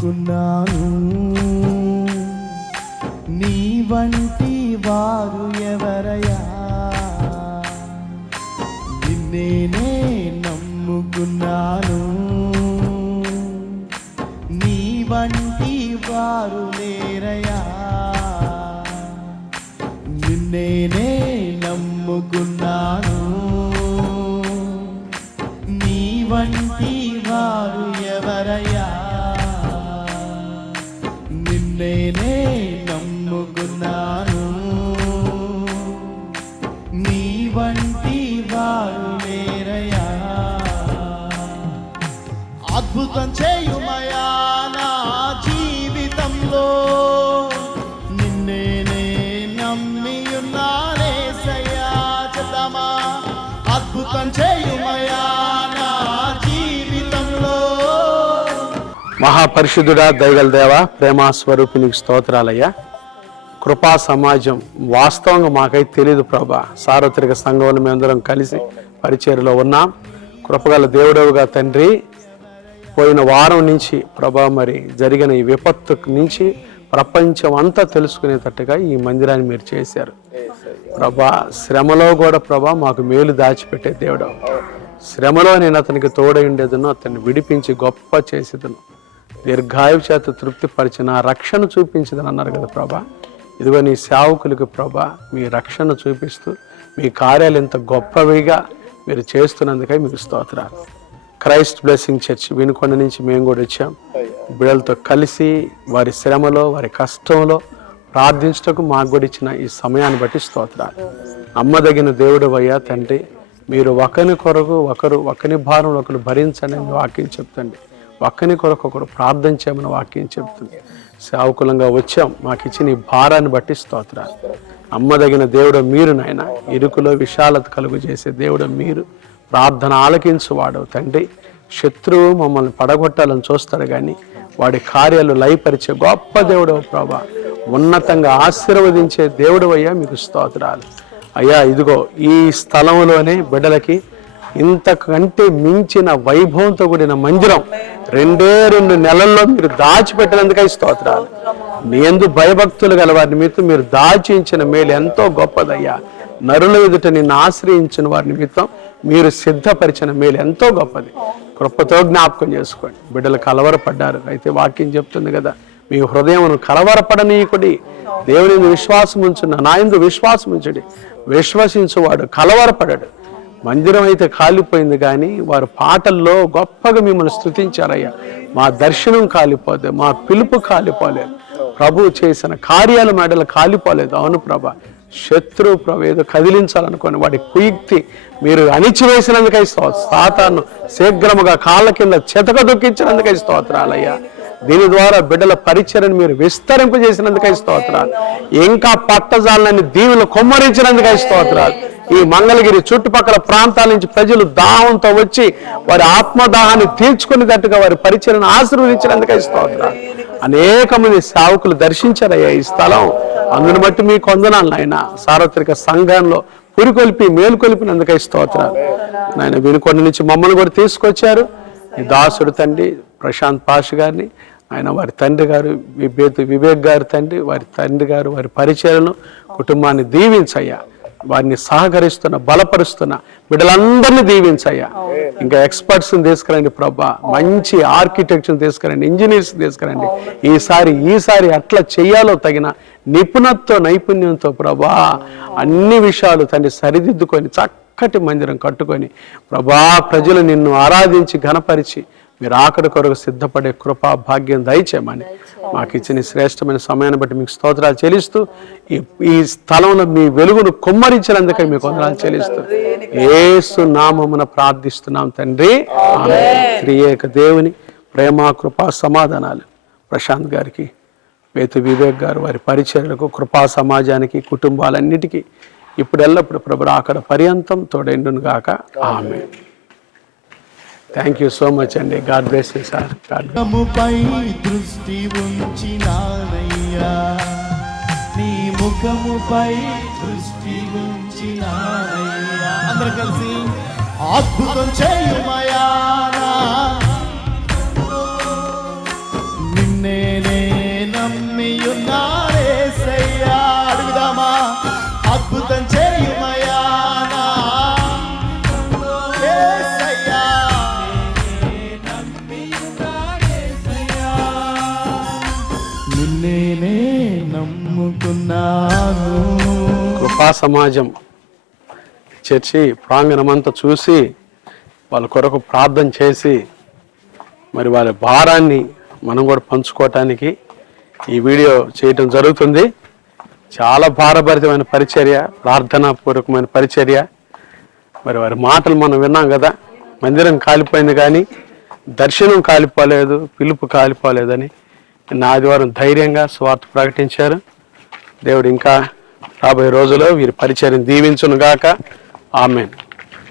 నమ్ముకున్నాను. నీ వంటి వారు ఎవరయ్యా? నిన్నే నమ్ముకున్నాను. నీ వంటి వారు లేరయ్యా. నిన్నే నమ్ముకున్నాను. నీ వంటి వారు ఎవరయ్యా? నిన్నే నమ్ముకున్నాను. నీ వంటి వారు లేరయ్యా. అద్భుతం చేయుమయా నా జీవితంలో. నిన్నే నమ్మియున్నానేసయ్యా. చెప్తామా? అద్భుతం చేయుమయా నా జీవితంలో. మహాపరిశుద్ధుడా, దయగల దేవ, ప్రేమ స్వరూపినికి స్తోత్రాలయ్యా. కృపా సమాజం వాస్తవంగా మాకైతే తెలియదు ప్రభా. సార్వత్రిక సంఘంలో మేమందరం కలిసి పరిచర్యలో ఉన్నాం. కృపగల దేవుడవుగా తండ్రి, పోయిన వారం నుంచి ప్రభా మరి జరిగిన ఈ విపత్తు నుంచి ప్రపంచం అంతా తెలుసుకునేటట్టుగా ఈ మందిరాన్ని మీరు చేశారు ప్రభా. శ్రమలో కూడా ప్రభా మాకు మేలు దాచిపెట్టే దేవుడు. శ్రమలో నేను అతనికి తోడై ఉండేదను, అతన్ని విడిపించి గొప్ప చేసేదను, దీర్ఘాయువు చేత తృప్తిపరిచిన రక్షణ చూపించదని అన్నారు కదా ప్రభా. ఇదిగో నీ సేవకులకు ప్రభా మీ రక్షణ చూపిస్తూ మీ కార్యాలు ఎంత గొప్పవిగా మీరు చేస్తున్నందుకై మీకు స్తోత్రాలు. క్రైస్ట్ బ్లెస్సింగ్ చర్చ్ వినుకొండ నుంచి మేము కూడా వచ్చాం. బిడ్డలతో కలిసి వారి శ్రమలో వారి కష్టంలో ప్రార్థించటకు మాకు కూడా ఇచ్చిన ఈ సమయాన్ని బట్టి స్తోత్రాలు. నమ్మదగిన దేవుడు అయ్యా తండ్రి, మీరు ఒకరి కొరకు ఒకరి భారం ఒకరు భరించండి అని వాక్యం చెప్తండి. ఒకరి కొరకు ఒకరు ప్రార్థన చేయమని వాక్యం చెప్తుంది. సేవకులంగా వచ్చాం, మాకు ఇచ్చిన ఈ భారాన్ని బట్టి స్తోత్రాలు. నమ్మదగిన దేవుడు మీరు నాయన, ఇరుకులో విశాలత కలుగు చేసే దేవుడు మీరు, ప్రార్థన ఆలకించువాడు తండ్రి. శత్రువు మమ్మల్ని పడగొట్టాలని చూస్తాడు కానీ వాడి కార్యాలు లయపరిచే గొప్ప దేవుడు ప్రభా. ఉన్నతంగా ఆశీర్వదించే దేవుడు అయ్యా, మీకు స్తోత్రాలు అయ్యా. ఇదిగో ఈ స్థలంలోనే బిడ్డలకి ఇంతకంటే మించిన వైభవంతో కూడిన మందిరం 2 నెలల్లో మీరు దాచిపెట్టినందుకై స్తోత్రాలు. నీ యందు భయభక్తులు గల వారి నిమిత్తం మీరు దాచించిన మేలు ఎంతో గొప్పదయ్యా. నరుల ఎదుట నిన్ను ఆశ్రయించిన వారి నిమిత్తం మీరు సిద్ధపరిచిన మేలు ఎంతో గొప్పది. కృపతో జ్ఞాపకం చేసుకోండి. బిడ్డలు కలవరపడ్డారు, అయితే వాక్యం చెప్తుంది కదా, మీ హృదయమును కలవరపడనీయకుడి, దేవుని విశ్వాసం ఉంచున్న నా యందు విశ్వాసం ఉంచుడి. విశ్వసించువాడు కలవరపడాడు. మందిరం అయితే కాలిపోయింది కానీ వారు పాటల్లో గొప్పగా మిమ్మల్ని స్తుతించారయ్యా. మా దర్శనం కాలిపోలేదు, మా పిలుపు కాలిపోలేదు, ప్రభు చేసిన కార్యాల మెడలు కాలిపోలేదు. అవును ప్రభా, శత్రు ప్రభు ఏదో కదిలించాలనుకోని వాడి కుయుక్తి మీరు అణిచివేసినందుకై సాతాను శీఘ్రముగా కాళ్ళ కింద చెతక దొక్కించినందుకై స్తోత్రాలయ్యా. దీని ద్వారా బిడ్డల పరిచర్యను మీరు విస్తరింపజేసినందుకై స్తోత్రాలు. ఇంకా పట్టజాలని దీవులు కొమ్మరించినందుకై స్తోత్రాలు. ఈ మంగళగిరి చుట్టుపక్కల ప్రాంతాల నుంచి ప్రజలు దాహంతో వచ్చి వారి ఆత్మదాహాన్ని తీర్చుకునేటట్టుగా వారి పరిచర్యను ఆశీర్వదించినందుకై స్తోత్రాలు. అనేక మంది సేవకులు దర్శించారయ్యా ఈ స్థలం. అందుని బట్టి మీ కొందనాలు నాయన. సార్వత్రిక సంఘంలో పురికొల్పి మేలుకొల్పినందుకై స్తోత్రాలు నాయన. వినుకొండ నుంచి మమ్మల్ని కూడా తీసుకొచ్చారు. ఈ దాసుడు తండ్రి ప్రశాంత్ పాష్ గారిని, ఆయన వారి తండ్రి గారు వివేక్ గారి తండ్రి, వారి తండ్రి గారు వారి పరిచర్యను కుటుంబాన్ని దీవించయ్యా. వారిని సహకరిస్తున్న బలపరుస్తున్న బిడ్డలందరినీ దీవించయ్యా. ఇంకా ఎక్స్పర్ట్స్ని తీసుకురండి ప్రభా, మంచి ఆర్కిటెక్చర్ని తీసుకురండి, ఇంజనీర్స్ తీసుకురండి. ఈసారి అట్లా చేయాలో తగిన నైపుణ్యంతో ప్రభా అన్ని విషయాలు తండ్రి సరిదిద్దుకొని చక్కటి మందిరం కట్టుకొని ప్రభా ప్రజలు నిన్ను ఆరాధించి ఘనపరిచి మీరు ఆఖరి కొరకు సిద్ధపడే కృపా భాగ్యం దయచేయమని మాకు ఇచ్చిన శ్రేష్టమైన సమయాన్ని బట్టి మీకు స్తోత్రాలు చెల్లిస్తూ ఈ స్థలంలో మీ వెలుగును కుమ్మరించినందుకై మీకు వందనాలు చెల్లిస్తూ యేసు నామమున ప్రార్థిస్తున్నాం తండ్రి. త్రియేక దేవుని ప్రేమ కృపా సమాధానాలు ప్రశాంత్ గారికి, పేతు వివేక్ గారు వారి పరిచర్యలకు, కృపా సమాజానికి, కుటుంబాలన్నిటికీ ఇప్పుడు ఎల్లప్పుడు ప్రభు అక్కడ పర్యంతం తోడైండును గాక. Amen. Thank you so much అండి. God bless you sir. ముఖముపై దృష్టి ఉంచినానయ్యా, నీ ముఖముపై దృష్టి ఉంచినానయ్యా. అందరూ కలిసి అద్భుతం చేయుమయా, నిన్నే సమాజం చర్చి ప్రాంగణమంతా చూసి వాళ్ళ కొరకు ప్రార్థన చేసి మరి వాళ్ళ భారాన్ని మనం కూడా పంచుకోవటానికి ఈ వీడియో చేయటం జరుగుతుంది. చాలా భారభరితమైన పరిచర్య, ప్రార్థనాపూర్వకమైన పరిచర్య. మరి వారి మాటలు మనం విన్నాం కదా, మందిరం కాలిపోయింది కానీ దర్శనం కాలిపోలేదు, పిలుపు కాలిపోలేదని నిన్న ఆదివారం ధైర్యంగా స్వార్థ ప్రకటించారు. దేవుడు ఇంకా రాబోయే రోజుల్లో వీరి పరిచర్యను దీవించును గాక. ఆమేన్.